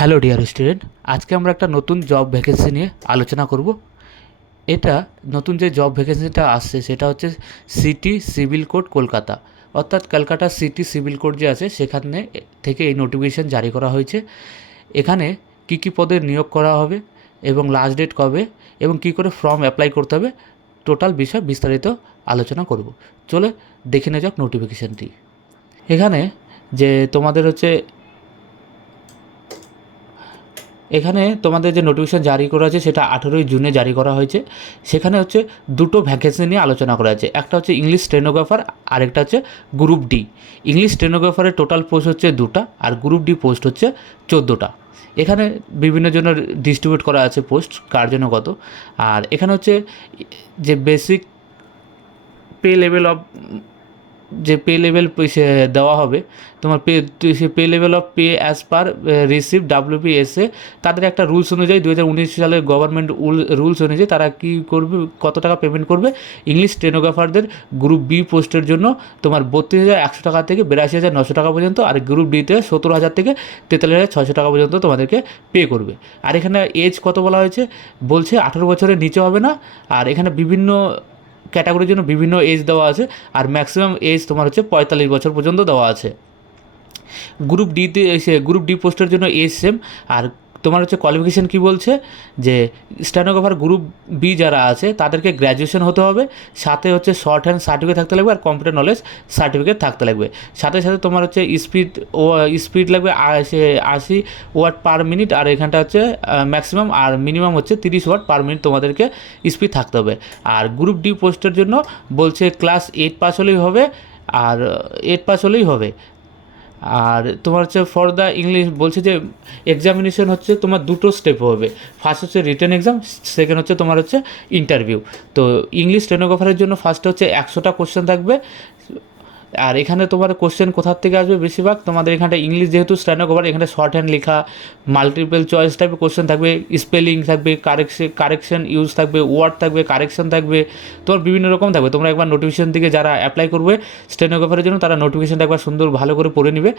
Hello dear student, আজকে আমরা একটা নতুন জব ভ্যাকেন্সি নিয়ে আলোচনা করব। এটা নতুন যে জব ভ্যাকেন্সিটা আসছে সেটা হচ্ছে সিটি সিভিল কোড কলকাতা, অর্থাৎ কলকাতা সিটি সিভিল কোড যে আছে সেখানে থেকে এই নোটিফিকেশান জারি করা হয়েছে। এখানে কি কি পদে নিয়োগ করা হবে এবং লাস্ট ডেট কবে এবং কি করে ফর্ম অ্যাপ্লাই করতে হবে, টোটাল বিষয় বিস্তারিত আলোচনা করব। চলে দেখে নেওয়া যাক নোটিফিকেশানটি। এখানে যে তোমাদের হচ্ছে এখানে তোমাদের যে নোটিফিকেশান জারি করা আছে সেটা 18ই জুনে জারি করা হয়েছে। সেখানে হচ্ছে দুটো ভ্যাকেন্সি নিয়ে আলোচনা করা আছে, একটা হচ্ছে ইংলিশ স্টেনোগ্রাফার, আরেকটা হচ্ছে গ্রুপ ডি। ইংলিশ স্টেনোগ্রাফারের টোটাল পোস্ট হচ্ছে 2টা আর গ্রুপ ডি পোস্ট হচ্ছে 14টা। এখানে বিভিন্ন জন্য ডিস্ট্রিবিউট করা আছে পোস্ট, কার জন্য কত। আর এখানে হচ্ছে যে বেসিক পে লেভেল অফ যে পে লেভেল দেওয়া হবে তোমার সে pay level of pay as per receive WPSA, তাদের একটা রুলস অনুযায়ী 2019 সালের গভর্নমেন্ট রুলস অনুযায়ী তারা কী করবে, কত টাকা পেমেন্ট করবে। ইংলিশ স্টেনোগ্রাফারদের গ্রুপ বি পোস্টের জন্য তোমার 32,100 টাকা থেকে 82,900 টাকা পর্যন্ত, আর গ্রুপ ডিতে 70,000 থেকে 43,600 টাকা পর্যন্ত তোমাদেরকে পে করবে। আর এখানে এজ কত বলা হয়েছে, বলছে 18 বছরের নিচে হবে না। আর এখানে বিভিন্ন ক্যাটাগরির জন্য বিভিন্ন এজ দেওয়া আছে, আর ম্যাক্সিমাম এজ তোমার হচ্ছে 45 বছর পর্যন্ত দেওয়া আছে। গ্রুপ ডি পোস্টের জন্য এজ সেম। আর তোমার হচ্ছে কোয়ালিফিকেশান কী বলছে, যে স্টেনোগ্রাফার গ্রুপ বি যারা আছে তাদেরকে গ্র্যাজুয়েশন হতে হবে, সাথে হচ্ছে শর্ট হ্যান্ড সার্টিফিকেট থাকতে লাগবে, আর কম্পিউটার নলেজ সার্টিফিকেট থাকতে লাগবে। সাথে সাথে তোমার হচ্ছে স্পিড লাগবে 80 ওয়াট পার মিনিট, আর এখানটা হচ্ছে ম্যাক্সিমাম আর মিনিমাম হচ্ছে 30 ওয়াট পার মিনিট তোমাদেরকে স্পিড থাকতে হবে। আর গ্রুপ ডি পোস্টের জন্য বলছে ক্লাস 8 পাস হলেই হবে, আর 8 পাস হলেই হবে। আর তোমার হচ্ছে ফর দ্য ইংলিশ বলছে যে এক্সামিনেশন হচ্ছে তোমার দুটো স্টেপ হবে, ফার্স্ট হচ্ছে রিটেন এক্সাম, সেকেন্ড হচ্ছে তোমার হচ্ছে ইন্টারভিউ। তো ইংলিশ স্টেনোগ্রাফারের জন্য ফার্স্টে হচ্ছে 100টা কোশ্চেন থাকবে। আর এখানে তোমার কোশ্চেন কোথার থেকে আসবে, বেশিরভাগ তোমাদের এখানটা ইংলিশ যেহেতু স্টেনোগ্রাফার, এখানে শর্ট হ্যান্ড লেখা, মাল্টিপল চয়েস টাইপের কোশ্চেন থাকবে, স্পেলিং থাকবে, কারেকশন ইউজ থাকবে, ওয়ার্ড থাকবে, কারেকশন থাকবে, তোমার বিভিন্ন রকম থাকবে। তোমরা একবার নোটিফিকেশন থেকে যারা অ্যাপ্লাই করবে স্টেনোগ্রাফারের জন্য তারা নোটিফিকেশনটা একবার সুন্দর ভালো করে পড়ে নেবে।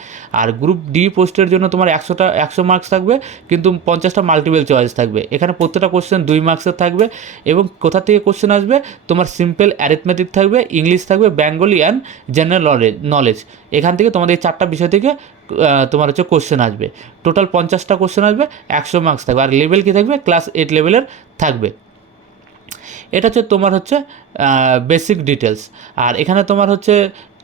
আর গ্রুপ ডি পোস্টের জন্য তোমার 100 মার্কস থাকবে, কিন্তু 50টা মাল্টিপল চয়েস থাকবে। এখানে প্রত্যেকটা কোশ্চেন 2 মার্কসের থাকবে। এবং কোথা থেকে কোশ্চেন আসবে, তোমার সিম্পল অ্যারিথমেটিক থাকবে, ইংলিশ থাকবে, বেঙ্গলি অ্যান্ড জেনারেল নলেজ। এখান থেকে তোমাদের এই 4টা বিষয় থেকে তোমার হচ্ছে কোশ্চেন আসবে। টোটাল 50টা কোশ্চেন আসবে, 100 মার্কস থাকবে। আর লেভেল কী থাকবে, ক্লাস 8 লেভেলের থাকবে। এটা হচ্ছে তোমার হচ্ছে বেসিক ডিটেলস। আর এখানে তোমার হচ্ছে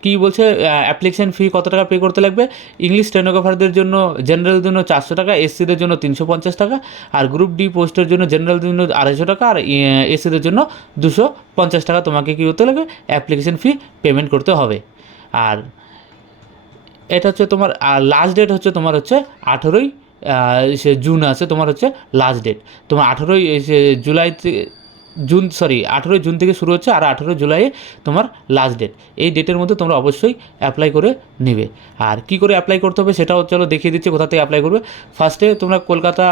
কী বলছে, অ্যাপ্লিকেশন ফি কত টাকা পে করতে লাগবে। ইংলিশ স্টেনোগ্রাফারদের জন্য জেনারেল জন্য 400 টাকা, এসসিদের জন্য 350 টাকা, আর গ্রুপ ডি পোস্টের জন্য জেনারেল জন্য 250 টাকা, আর এসসিদের জন্য 250 টাকা তোমাকে কী করতে লাগবে, অ্যাপ্লিকেশন ফি পেমেন্ট করতে হবে। আর এটা হচ্ছে তোমার লাস্ট ডেট হচ্ছে তোমার হচ্ছে 18ই জুন আছে তোমার হচ্ছে লাস্ট ডেট। তোমার 18ই জুন থেকে শুরু হচ্ছে, আর 18 জুলাইয়ে তোমার লাস্ট ডেট। এই ডেটের মধ্যে তোমরা অবশ্যই অ্যাপ্লাই করে নেবে। আর কি করে অ্যাপ্লাই করতে হবে সেটাও চলো দেখিয়ে দিচ্ছি কোথা থেকে অ্যাপ্লাই করবে। ফার্স্টে তোমরা কলকাতা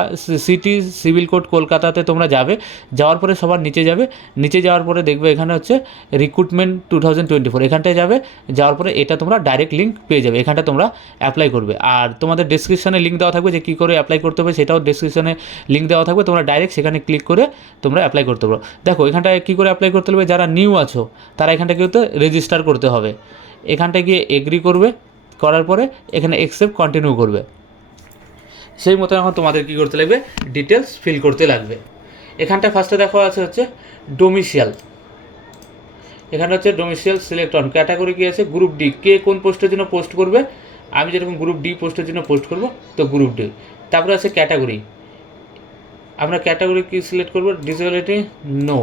সিটি সিভিল কোড কলকাতাতে তোমরা যাবে, যাওয়ার পরে সবার নিচে যাবে, নিচে যাওয়ার পরে দেখবে এখানে হচ্ছে রিক্রুটমেন্ট 2024, এখানটায় যাবে। যাওয়ার পরে এটা তোমরা ডাইরেক্ট লিঙ্ক পেয়ে যাবে, এখানটা তোমরা অ্যাপ্লাই করবে। আর তোমাদের ডেসক্রিপশনে লিঙ্ক দেওয়া থাকবে যে কী করে অ্যাপ্লাই করতে হবে, সেটাও ডেসক্রিপশনে লিঙ্ক দেওয়া থাকবে, তোমরা ডাইরেক্ট সেখানে ক্লিক করে তোমরা অ্যাপ্লাই করতে পারো। দেখো এখানটায় কী করে অ্যাপ্লাই করতে হবে, যারা নিউ আছো তারা এখানটা কিন্তু রেজিস্টার করতে হবে। এখানটায় গিয়ে এগ্রি করবে, করার পরে এখানে অ্যাকসেপ্ট কন্টিনিউ করবে। সেই মতো এখন তোমাদের কী করতে লাগবে, ডিটেলস ফিল করতে লাগবে। এখানটায় ফার্স্টে দেখো আছে হচ্ছে ডোমিসিয়াল, এখানে হচ্ছে ডোমিসিয়াল সিলেক্ট অন, ক্যাটাগরি কী আছে, গ্রুপ ডি, কে কোন পোস্টের জন্য পোস্ট করবে। আমি যেরকম গ্রুপ ডি পোস্টের জন্য পোস্ট করব, তো গ্রুপ ডি। তারপরে আছে ক্যাটাগরি, আমরা ক্যাটাগরি কী সিলেক্ট করবো, ডিসেবিলিটি নো,